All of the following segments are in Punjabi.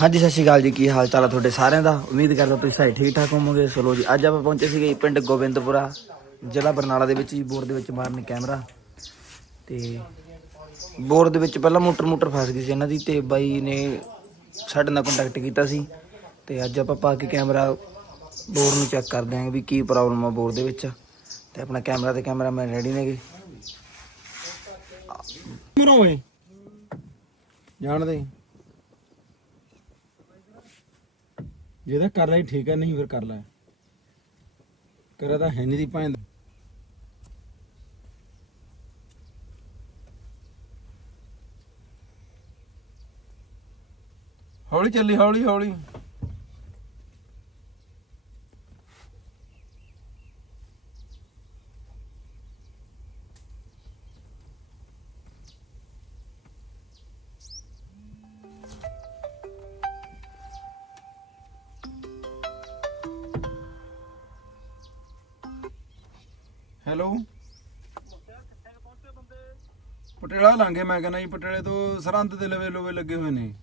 ਹਾਂਜੀ, ਸਤਿ ਸ਼੍ਰੀ ਅਕਾਲ ਜੀ। ਕੀ ਹਾਲ ਚਾਲ ਆ ਤੁਹਾਡੇ ਸਾਰਿਆਂ ਦਾ? ਉਮੀਦ ਕਰਦਾ ਤੁਸੀਂ ਸਾਰੇ ਠੀਕ ਠਾਕ ਹੋਵੋਗੇ। ਚਲੋ ਜੀ, ਅੱਜ ਆਪਾਂ ਪਹੁੰਚੇ ਸੀਗੇ ਪਿੰਡ ਗੋਬਿੰਦਪੁਰਾ, ਜ਼ਿਲ੍ਹਾ ਬਰਨਾਲਾ ਦੇ ਵਿੱਚ ਜੀ, ਬੋਰ ਦੇ ਵਿੱਚ ਮਾਰਨ ਕੈਮਰਾ। ਤੇ ਬੋਰ ਦੇ ਵਿੱਚ ਪਹਿਲਾਂ ਮੋਟਰ ਮੋਟਰ ਫਸ ਗਈ ਸੀ ਇਹਨਾਂ ਦੀ ਤੇ ਬਾਈ ਨੇ ਸਾਡੇ ਨਾਲ ਕੰਟੈਕਟ ਕੀਤਾ ਸੀ। ਤੇ ਅੱਜ ਆਪਾਂ ਪਾ ਕੇ ਕੈਮਰਾ ਬੋਰ ਨੂੰ ਚੈੱਕ ਕਰਦੇ ਆਂ ਵੀ ਕੀ ਪ੍ਰੋਬਲਮ ਆ ਬੋਰ ਦੇ ਵਿੱਚ। ਤੇ ਆਪਣਾ ਕੈਮਰਾ ਤੇ ਕੈਮਰਾਮੈਨ ਰੈਡੀ ਨੇਗੇ। ਮਰੋ ਓਏ ਜਾਣਦੇ। ਜੇ ਤਾਂ ਕਰ ਲੈ ਠੀਕ ਹੈ, ਨਹੀਂ ਫਿਰ ਕਰ ਲੈ। ਕਰਾ ਤਾਂ ਹੈ ਨਹੀਂ ਦੀ ਭਾਂ ਹੌਲੀ ਚੱਲੀ, ਹੌਲੀ ਹੌਲੀ। ਹੈਲੋ। ਪਟੇਲਾ ਲਾਂਗੇ, ਮੈਂ ਕਹਿੰਦਾ ਜੀ ਪਟਿਆਲੇ ਤੋਂ ਸਰਹੰਦ ਦੇ ਲਵੇ ਲੋਵੇ ਲੱਗੇ ਹੋਏ ਨੇ।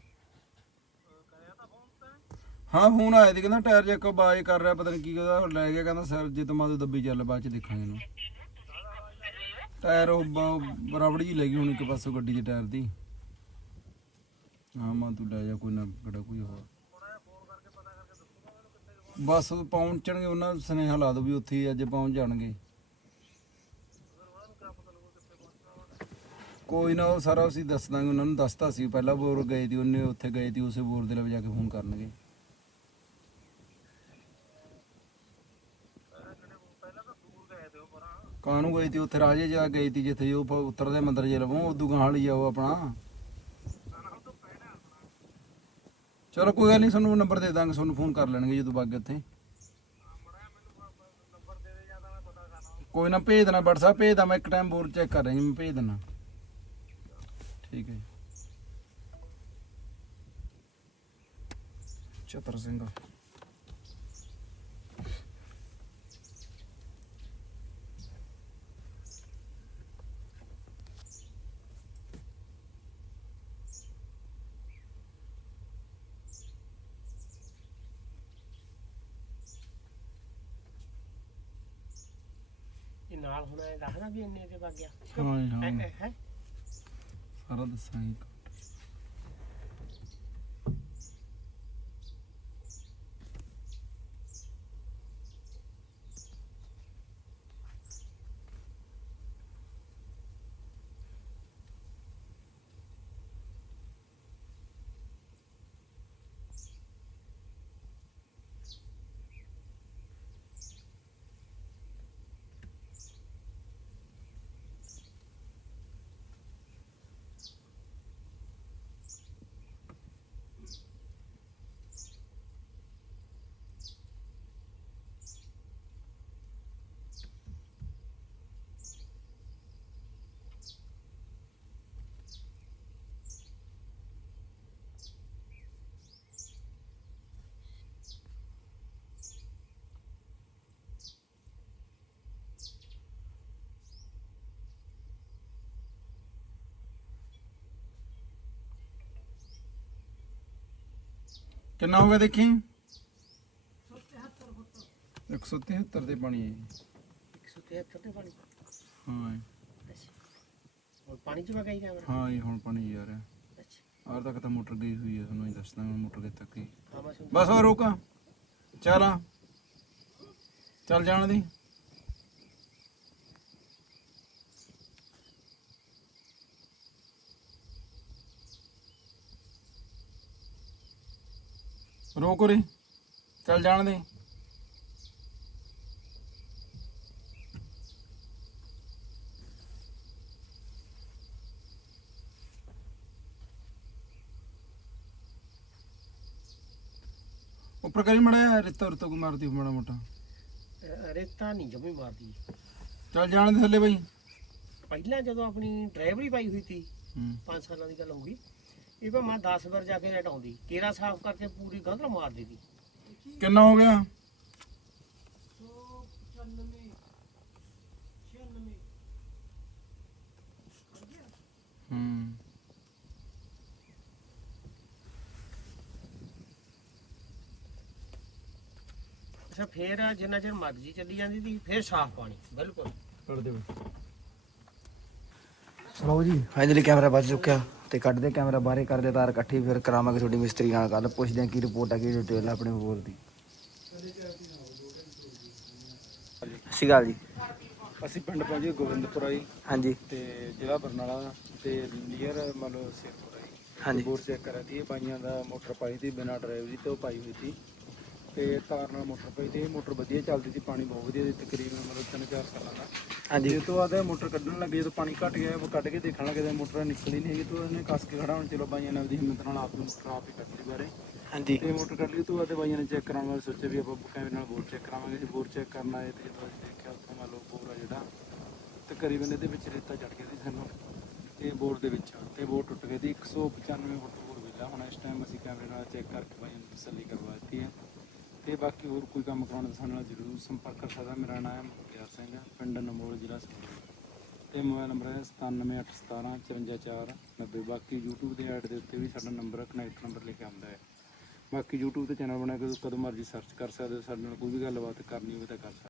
ਹਾਂ, ਫੋਨ ਆਇਆ ਸੀ, ਕਹਿੰਦਾ ਟਾਇਰ ਜੱਕ ਬਾਜ ਕਰ ਰਿਹਾ, ਪਤਾ ਨਹੀਂ ਕੀ ਉਹਦਾ ਲੈ ਗਿਆ, ਕਹਿੰਦਾ ਸਰ ਜੇ ਤੁਮਾਂ ਤੋਂ ਦੱਬੀ ਚੱਲ, ਬਾਅਦ ਚ ਦੇਖਾਂਗੇ ਇਹਨੂੰ। ਟਾਇਰ ਉਹ ਬ- ਜੀ ਲੱਗੀ ਹੁਣ ਇੱਕ ਪਾਸੋਂ ਗੱਡੀ ਦੇ ਟਾਇਰ ਦੀ। ਹਾਂ, ਮਾਂ ਤੂੰ ਲੈ ਜਾ, ਕੋਈ ਨਾ, ਕਿਹੜਾ ਕੋਈ ਹੋਰ। ਬਸ, ਪਹੁੰਚਣਗੇ ਉਹਨਾਂ ਸੁਨੇਹਾ ਲਾ ਦੋ ਵੀ ਉੱਥੇ ਅੱਜ ਪਹੁੰਚ ਜਾਣਗੇ। ਕੋਈ ਨਾ, ਉਹ ਸਾਰਾ ਅਸੀਂ ਦੱਸ ਦਾਂਗੇ, ਉਹਨਾਂ ਨੂੰ ਦੱਸਤਾ ਸੀ। ਪਹਿਲਾਂ ਬੋਰ ਗਏ ਸੀ, ਉਹਨੇ ਉੱਥੇ ਗਏ ਸੀ, ਉਸੇ ਬੋਰ ਦੇ ਲਈ ਜਾ ਕੇ ਫੋਨ ਕਰਨਗੇ। ਕਾਹਨੂੰ ਗਈ ਤੀ ਉੱਥੇ ਰਾਜੇ ਜਾ ਗਈ ਤੀ ਜਿੱਥੇ ਉਹ ਪ- ਮੰਦਰ ਜੇ ਲਵੋਂ, ਉਦੋਂ ਗਾਹਾਂ ਲਈ ਜਾਓ ਆਪਣਾ। ਚਲੋ, ਕੋਈ ਗੱਲ ਨਹੀਂ, ਤੁਹਾਨੂੰ ਨੰਬਰ ਦੇ ਦਾਂਗੇ, ਤੁਹਾਨੂੰ ਫੋਨ ਕਰ ਲੈਣਗੇ ਜਦੋਂ ਬਾਗੇ ਉੱਥੇ। ਕੋਈ ਨਾ, ਭੇਜ ਦੇਣਾ, WhatsApp, ਭੇਜ ਦਾਂ ਮੈਂ ਇੱਕ ਟਾਈਮ ਬੋਰ ਚੈੱਕ ਕਰ ਰਿਹਾ ਮੈਂ ਭੇਜ ਦੇਣਾ। ਠੀਕ ਹੈ ਜੀ। ਚਤਰ ਸਿੰਘ। ਇਹ ਨਾਲ ਹੁਣ ਇਹ ਦੱਸਣਾ ਵੀ ਇੰਨੇ ਤੇ ਵਗ ਗਿਆ। ਹਾਂ ਜੀ, ਹਾਂ ਹੈ? ਸਾਰਾ ਦੱਸਾਂਗੇ ਕਿੰਨਾ ਹੋ ਗਿਆ ਦੇਖੀ 173 ਦੇ ਪਾਣੀ ਹੈ। ਜੀ। 173 ਤੇ ਪਾਣੀ? ਹਾਂ। ਹੁਣ ਪਾਣੀ ਚ ਵਗਾਈ ਕੈਮਰਾ? ਹਾਂ ਇਹ ਹੁਣ ਪਾਣੀ ਜਾ ਰਿਹਾ। ਅੱਛਾ। ਆਰ ਤੱਕ ਤਾਂ ਮੋਟਰ ਗਈ ਹੋਈ ਹੈ ਤੁਹਾਨੂੰ ਹੀ ਦੱਸਦਾ ਮੈਂ ਮੋਟਰ ਕਿੱਥੇ ਤੱਕ ਸ਼ੁਰੂ ਬਸ ਹੋਰ ਰੁਕ। ਚੱਲ। ਚੱਲ ਜਾਣ ਦੀ। ਰੋਕ ਰੇ ਚੱਲ ਜਾਣ ਦੇ। ਉੱਪਰ ਕਰੀ ਮੜਾ ਰਿੱਤਾ ਰੁੱਤਾ ਕੋ ਮਾਰਦੀ ਮਾੜਾ ਮੋਟਾ। ਰੇਤਾ ਨਹੀਂ ਜਮੀ ਮਾਰਦੀ। ਚੱਲ ਜਾਣ ਦੇ ਥੱਲੇ ਬਈ। ਪਹਿਲਾਂ ਜਦੋਂ ਆਪਣੀ ਡਰਾਈਵਰੀ ਪਾਈ ਹੋਈ ਸੀ ਹੂੰ। 5 ਸਾਲਾਂ ਦੀ ਗੱਲ ਹੋਊਗੀ ਇਹ ਤਾਂ ਮੈਂ 10 ਵਾਰ ਜਾ ਕੇ ਨੈਟ ਆਉਂਦੀ ਤੇਰਾ ਸਾਫ਼ ਕਰਕੇ ਪੂਰੀ ਗੰਧਰ ਮਾਰ ਦਿੱਤੀ ਕਿੰਨਾ ਹੋ ਗਿਆ? ਅੱਛਾ ਫੇਰ ਜਿੰਨਾ ਚਿਰ ਮਰਜ਼ੀ ਚੱਲੀ ਜਾਂਦੀ ਸੀ ਫੇਰ ਸਾਫ਼ ਪਾਣੀ ਬਿਲਕੁਲ। ਕਰ ਦਿਓ। ਲਓ ਜੀ ਫਾਈਨਲੀ ਕੈਮਰਾ ਵੱਜ ਚੁੱਕਿਆ। ਤੇ ਕੱਢਦੇ ਕੈਮਰਾ ਬਾਹਰੇ ਕਰਦੇ ਤਾਰ ਇਕੱਠੀ ਫਿਰ ਕਰਾਵਾਂਗੇ ਤੁਹਾਡੀ ਮਿਸਤਰੀ ਨਾਲ ਗੱਲ ਪੁੱਛਦੇ ਹਾਂ ਕੀ ਰਿਪੋਰਟ ਆ ਕੀ ਡਿਟੇਲ ਆਪਣੇ ਬੋਲ ਦੀ। ਸਤਿ ਅਕਾਲ ਜੀ। ਅਸੀਂ ਪਿੰਡ ਪਹੁੰਚੇ ਗੋਬਿੰਦਪੁਰਾ ਜੀ ਹਾਂਜੀ। ਤੇ ਜ਼ਿਲ੍ਹਾ ਬਰਨਾਲਾ ਤੇ ਨੀਅਰ ਮੰਨ ਲਓ ਸਿਰਪੁਰਾ ਜੀ ਹਾਂਜੀ। ਬੋਰ ਚੈੱਕ ਕਰਾ ਦੀ ਬਾਈਆਂ ਦਾ ਮੋਟਰ ਪਾਈ ਸੀ ਬਿਨਾਂ ਡਰਾਈਵਰੀ ਤੇ ਉਹ ਪਾਈ ਹੋਈ ਸੀ ਤੇ ਤਾਰ ਨਾਲ ਮੋਟਰ ਪਾਈ ਤੇ ਇਹ ਮੋਟਰ ਵਧੀਆ ਚੱਲਦੀ ਸੀ ਪਾਣੀ ਬਹੁਤ ਵਧੀਆ ਸੀ ਤਕਰੀਬਨ ਮਤਲਬ 3-4 ਸਾਲਾਂ ਦਾ। ਹਾਂਜੀ। ਜੇ ਤੋਂ ਬਾਅਦ ਇਹ ਮੋਟਰ ਕੱਢਣ ਲੱਗੇ ਜਦੋਂ ਪਾਣੀ ਘਟ ਗਿਆ ਉਹ ਕੱਢ ਕੇ ਦੇਖਣ ਲੱਗੇ ਤਾਂ ਮੋਟਰ ਨਿਕਲੀ ਨਹੀਂ ਹੈਗੀ ਤੋਂ ਇਹਨੇ ਕੱਸ ਕੇ ਖੜਾ ਹੁਣ ਚਲੋ ਬਾਈਆਂ ਨੇ ਆਪਦੀ ਹਿੰਮਤ ਨਾਲ ਆਪ ਨੂੰ ਮੋਟਰ ਆਪ ਹੀ ਕੱਢ ਲਈ ਬਾਰੇ। ਹਾਂਜੀ। ਤੇ ਮੋਟਰ ਕੱਢ ਲਈ ਤੋਂ ਬਾਅਦ ਬਾਈਆਂ ਨੇ ਚੈੱਕ ਕਰਾਉਣ ਵਾਲੇ ਸੋਚਿਆ ਵੀ ਆਪਾਂ ਕੈਮਰੇ ਨਾਲ ਬੋਰ ਚੈੱਕ ਕਰਾਵਾਂਗੇ ਜੇ ਬੋਰ ਚੈੱਕ ਕਰਨ ਆਏ ਤੇ ਜਦੋਂ ਅਸੀਂ ਦੇਖਿਆ ਉੱਥੋਂ ਮੰਨ ਲਓ ਬੋਰ ਆ ਜਿਹੜਾ ਤਕਰੀਬਨ ਇਹਦੇ ਵਿੱਚ ਰੇਤਾ ਚੜ ਗਿਆ ਸੀ ਸਾਨੂੰ ਇਹ ਬੋਰ ਦੇ ਵਿੱਚ ਤੇ ਬੋਰ ਟੁੱਟ ਗਈ ਸੀ 195 ਫੁੱਟ ਬੋਰ ਵਿਲਾ। ਹੁਣ ਇਸ ਟਾਈਮ ਅਸੀਂ ਕੈਮਰੇ ਨਾਲ ਚੈੱਕ ਕਰਕੇ ਬਾਈਆਂ ਨੂੰ ਤਸੱਲੀ ਕਰਵਾ ਦਿੱਤੀ ਹੈ। ਤੇ ਬਾਕੀ ਹੋਰ ਕੋਈ ਕੰਮ ਕਰਾਉਣਾ ਤਾਂ ਸਾਡੇ ਨਾਲ ਜ਼ਰੂਰ ਸੰਪਰਕ ਕਰ ਸਕਦਾ। ਮੇਰਾ ਨਾਮ ਹੈ ਮੁਖਤਿਆਰ ਸਿੰਘ ਹੈ, ਪਿੰਡ ਨਮੋਲ ਜ਼ਿਲ੍ਹਾ ਸੰਗਰੂਰ ਤੇ ਮੋਬਾਈਲ ਨੰਬਰ ਹੈ 9781754490 ਬਾਕੀ YouTube ਦੇ ਐਡ ਦੇ ਉੱਤੇ ਵੀ ਸਾਡਾ ਨੰਬਰ ਕਨੈਕਟ ਨੰਬਰ ਲਿਖਿਆ ਹੁੰਦਾ ਹੈ। ਬਾਕੀ YouTube ਤੇ ਚੈਨਲ ਬਣਾ ਕੇ ਕਦੋਂ ਮਰਜ਼ੀ ਸਰਚ ਕਰ ਸਕਦੇ ਹੋ। ਸਾਡੇ ਨਾਲ ਕੋਈ ਵੀ ਗੱਲਬਾਤ ਕਰਨੀ ਹੋਵੇ ਤਾਂ ਕਰ ਸਕਦੇ